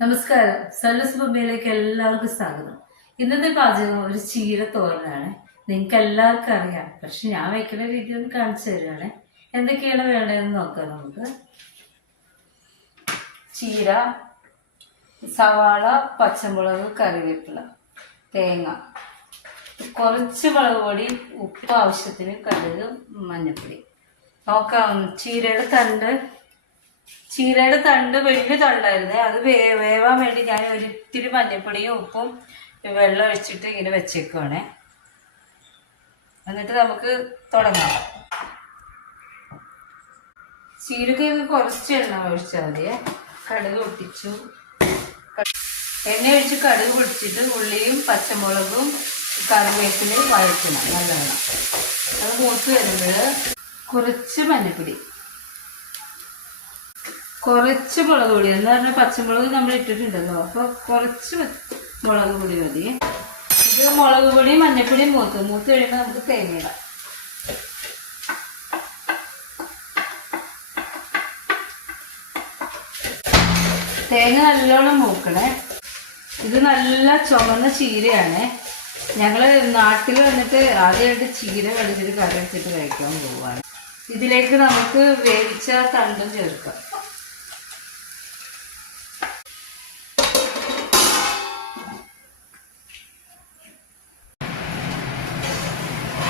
നമസ്കാരം. സല്ലസ് ബൊമ്മയിലേക്ക് എല്ലാവർക്കും സ്വാഗതം. ഇന്നത്തെ പാചകം ഒരു ചീര തോരനാണ്. നിങ്ങൾക്ക് എല്ലാവർക്കും അറിയാം, പക്ഷെ ഞാൻ വെക്കുന്ന രീതി ഒന്ന് കാണിച്ചു തരുവാണ്. എന്തൊക്കെയാണ് വേണ്ടതെന്ന് നോക്കാം. നമുക്ക് ചീര, സവാള, പച്ചമുളക്, കറിവേപ്പില, തേങ്ങ, കുറച്ച് മുളക് പൊടി, ഉപ്പ് ആവശ്യത്തിന്, കടുക്, മഞ്ഞൾപ്പൊടി. നോക്കാം. ചീരയുടെ തണ്ട് വലിയ തണ്ടായിരുന്നേ, അത് വേവാൻ വേണ്ടി ഞാൻ ഒരിത്തിരി മഞ്ഞൾപ്പൊടിയും ഉപ്പും വെള്ളം ഒഴിച്ചിട്ട് ഇങ്ങനെ വെച്ചേക്കുവാണേ. എന്നിട്ട് നമുക്ക് തുടങ്ങാം. ചീരക്ക് കുറച്ച് എണ്ണ ഒഴിച്ചാൽ മതിയേ. കടുക് പൊട്ടിച്ചു. എണ്ണ ഒഴിച്ച് കടുക് പൊടിച്ചിട്ട് ഉള്ളിയും പച്ചമുളകും കറിവേപ്പിലയും വഴറ്റണം നല്ലവണ്ണം. അത് മൂത്ത് വരുമ്പോൾ കുറച്ച് മഞ്ഞൾപ്പൊടി, കുറച്ച് മുളക് പൊടി. എന്ന് പറഞ്ഞാൽ പച്ചമുളക് നമ്മൾ ഇട്ടിട്ടുണ്ടല്ലോ, അപ്പൊ കുറച്ച് മുളക് പൊടി മതി. ഇത് മുളക് പൊടി മഞ്ഞൾപ്പൊടി മൂത്ത് കഴിയുമ്പോൾ നമുക്ക് തേങ്ങ ഇടാം. തേങ്ങ നല്ലോണം മൂക്കണേ. ഇത് നല്ല ചുമന്ന ചീരയാണ്. ഞങ്ങള് നാട്ടിൽ വന്നിട്ട് ആദ്യമായിട്ട് ചീര കടിച്ചിട്ട് കറി വെച്ചിട്ട് കഴിക്കാൻ പോവാണ്. ഇതിലേക്ക് നമുക്ക് വേവിച്ച തണ്ടും ചേർക്കാം.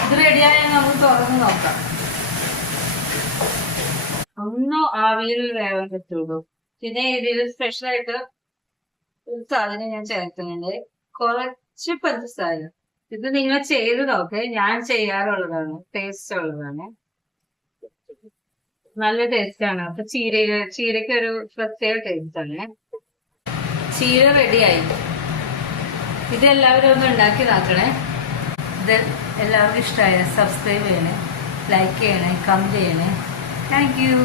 ഇത് റെഡിയായാൽ നമുക്ക് തുറന്ന് നോക്കാം. ഒന്നും ആവിയിൽ വേവാൻ പറ്റുള്ളൂ. പിന്നെ ഇതിൽ സ്പെഷ്യലായിട്ട് ഒരു സാധനം ഞാൻ ചേർക്കുന്നുണ്ട്, കുറച്ച് പഞ്ചസാര. ഇത് നിങ്ങൾ ചെയ്ത് നോക്ക്. ഞാൻ ചെയ്യാറുള്ളതാണ്, ടേസ്റ്റ് ഉള്ളതാണ്, നല്ല ടേസ്റ്റ് ആണ്. അപ്പൊ ചീരയ്ക്ക് ഒരു പ്രത്യേക ടേസ്റ്റ് ആണ്. ചീര റെഡിയായി. ഇത് എല്ലാവരും ഒന്ന് ഉണ്ടാക്കി നോക്കണേ. ഇത് എല്ലാവർക്കും ഇഷ്ടമായ സബ്സ്ക്രൈബ് ചെയ്യണേ, ലൈക്ക് ചെയ്യണേ, കമന്റ് ചെയ്യണേ. Thank you.